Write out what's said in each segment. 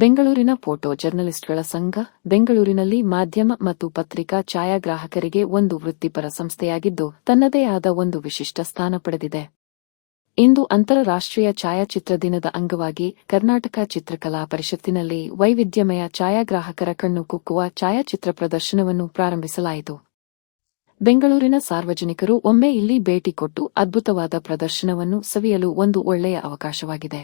ಬೆಂಗಳೂರಿನ ಫೋಟೋ ಜರ್ನಲಿಸ್ಟ್ಗಳ ಸಂಘ ಬೆಂಗಳೂರಿನಲ್ಲಿ ಮಾಧ್ಯಮ ಮತ್ತು ಪತ್ರಿಕಾ ಛಾಯಾಗ್ರಾಹಕರಿಗೆ ಒಂದು ವೃತ್ತಿಪರ ಸಂಸ್ಥೆಯಾಗಿದ್ದು ತನ್ನದೇ ಆದ ಒಂದು ವಿಶಿಷ್ಟ ಸ್ಥಾನ ಪಡೆದಿದೆ. ಇಂದು ಅಂತಾರಾಷ್ಟ್ರೀಯ ಛಾಯಾಚಿತ್ರ ದಿನದ ಅಂಗವಾಗಿ ಕರ್ನಾಟಕ ಚಿತ್ರಕಲಾ ಪರಿಷತ್ತಿನಲ್ಲಿ ವೈವಿಧ್ಯಮಯ ಛಾಯಾಗ್ರಾಹಕರ ಕಣ್ಣು ಕುಕ್ಕುವ ಛಾಯಾಚಿತ್ರ ಪ್ರದರ್ಶನವನ್ನು ಪ್ರಾರಂಭಿಸಲಾಯಿತು. ಬೆಂಗಳೂರಿನ ಸಾರ್ವಜನಿಕರು ಒಮ್ಮೆ ಇಲ್ಲಿ ಭೇಟಿ ಕೊಟ್ಟು ಅದ್ಭುತವಾದ ಪ್ರದರ್ಶನವನ್ನು ಸವಿಯಲು ಒಂದು ಒಳ್ಳೆಯ ಅವಕಾಶವಾಗಿದೆ.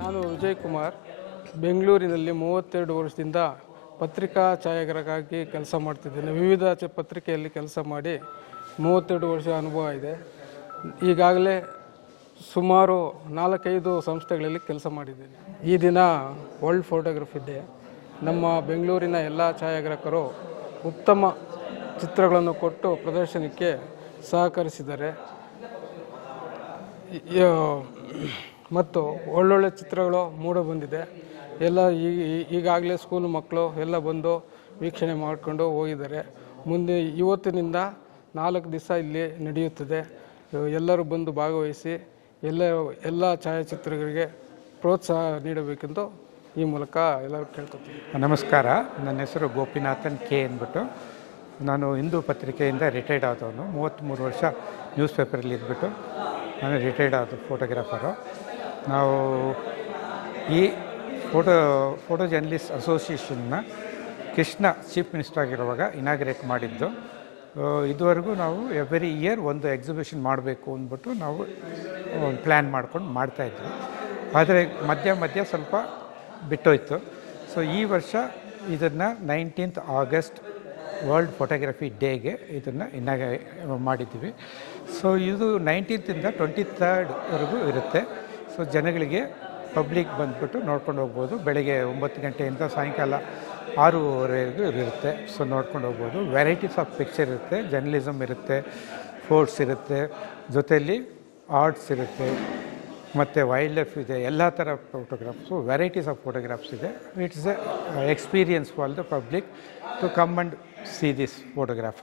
ನಾನು ವಿಜಯ್ ಕುಮಾರ್, ಬೆಂಗಳೂರಿನಲ್ಲಿ 32 ವರ್ಷದಿಂದ ಪತ್ರಿಕಾ ಛಾಯಾಗ್ರಾಹಕರಾಗಿ ಕೆಲಸ ಮಾಡ್ತಿದ್ದೇನೆ. ವಿವಿಧ ಪತ್ರಿಕೆಯಲ್ಲಿ ಕೆಲಸ ಮಾಡಿ 32 ವರ್ಷ ಅನುಭವ ಇದೆ. ಈಗಾಗಲೇ ಸುಮಾರು 4-5 ಸಂಸ್ಥೆಗಳಲ್ಲಿ ಕೆಲಸ ಮಾಡಿದ್ದೇನೆ. ಈ ದಿನ ವರ್ಲ್ಡ್ ಫೋಟೋಗ್ರಫಿ ಡೇ. ನಮ್ಮ ಬೆಂಗಳೂರಿನ ಎಲ್ಲ ಛಾಯಾಗ್ರಾಹಕರು ಉತ್ತಮ ಚಿತ್ರಗಳನ್ನು ಕೊಟ್ಟು ಪ್ರದರ್ಶನಕ್ಕೆ ಸಹಕರಿಸಿದ್ದಾರೆ ಮತ್ತು ಒಳ್ಳೊಳ್ಳೆ ಚಿತ್ರಗಳು ಮೂಡಿಬಂದಿದೆ. ಎಲ್ಲ ಈಗಾಗಲೇ ಸ್ಕೂಲ್ ಮಕ್ಕಳು ಎಲ್ಲ ಬಂದು ವೀಕ್ಷಣೆ ಮಾಡಿಕೊಂಡು ಹೋಗಿದ್ದಾರೆ. ಮುಂದೆ ಇವತ್ತಿನಿಂದ 4 ದಿವಸ ಇಲ್ಲಿ ನಡೆಯುತ್ತದೆ. ಎಲ್ಲರೂ ಬಂದು ಭಾಗವಹಿಸಿ ಎಲ್ಲ ಛಾಯಾಚಿತ್ರಗಳಿಗೆ ಪ್ರೋತ್ಸಾಹ ನೀಡಬೇಕೆಂದು ಈ ಮೂಲಕ ಎಲ್ಲರೂ ಕೇಳ್ಕೊತೀನಿ. ನಮಸ್ಕಾರ, ನನ್ನ ಹೆಸರು ಗೋಪಿನಾಥನ್ ಕೆ ಅಂದ್ಬಿಟ್ಟು. ನಾನು ಹಿಂದೂ ಪತ್ರಿಕೆಯಿಂದ ರಿಟೈರ್ಡ್ ಆದವನು. 33 ವರ್ಷ ನ್ಯೂಸ್ ಪೇಪರಲ್ಲಿ ಇದ್ಬಿಟ್ಟು ನಾನು ರಿಟೈರ್ಡ್ ಆದ ಫೋಟೋಗ್ರಾಫರು. ನಾವು ಈ ಫೋಟೋ ಜರ್ನಲಿಸ್ಟ್ ಅಸೋಸಿಯೇಷನ್ನ ಕೃಷ್ಣ ಚೀಫ್ ಮಿನಿಸ್ಟರ್ ಆಗಿರುವಾಗ ಇನಾಗ್ರೇಟ್ ಮಾಡಿದ್ದು. ಇದುವರೆಗೂ ನಾವು ಎವ್ರಿ ಇಯರ್ ಒಂದು ಎಕ್ಸಿಬಿಷನ್ ಮಾಡಬೇಕು ಅಂದ್ಬಿಟ್ಟು ನಾವು ಒಂದು ಪ್ಲ್ಯಾನ್ ಮಾಡ್ಕೊಂಡು ಮಾಡ್ತಾಯಿದ್ವಿ. ಆದರೆ ಮಧ್ಯ ಸ್ವಲ್ಪ ಬಿಟ್ಟೋಯ್ತು. ಸೊ ಈ ವರ್ಷ ಇದನ್ನು 19th ಆಗಸ್ಟ್ ವರ್ಲ್ಡ್ ಫೋಟೋಗ್ರಫಿ ಡೇಗೆ ಇದನ್ನು ಮಾಡಿದ್ದೀವಿ. ಸೊ ಇದು 19th 23rd ಇರುತ್ತೆ. ಸೊ ಜನಗಳಿಗೆ ಪಬ್ಲಿಕ್ ಬಂದುಬಿಟ್ಟು ನೋಡ್ಕೊಂಡು ಹೋಗ್ಬೋದು. ಬೆಳಗ್ಗೆ 9 ಗಂಟೆಯಿಂದ ಸಾಯಂಕಾಲ 6:30ವರೆಗೂ ಇರುತ್ತೆ. ಸೊ ನೋಡ್ಕೊಂಡು ಹೋಗ್ಬೋದು. ವೆರೈಟೀಸ್ ಆಫ್ ಪಿಕ್ಚರ್ ಇರುತ್ತೆ, ಜರ್ನಲಿಸಮ್ ಇರುತ್ತೆ, ಸ್ಪೋರ್ಟ್ಸ್ ಇರುತ್ತೆ, ಜೊತೆಯಲ್ಲಿ ಆರ್ಟ್ಸ್ ಇರುತ್ತೆ, ಮತ್ತು ವೈಲ್ಡ್ ಲೈಫ್ ಇದೆ. ಎಲ್ಲ ಥರ ಫೋಟೋಗ್ರಾಫ್ಸು, ವೆರೈಟೀಸ್ ಆಫ್ ಫೋಟೋಗ್ರಾಫ್ಸ್ ಇದೆ. It's a experience for the public to come and see this photograph.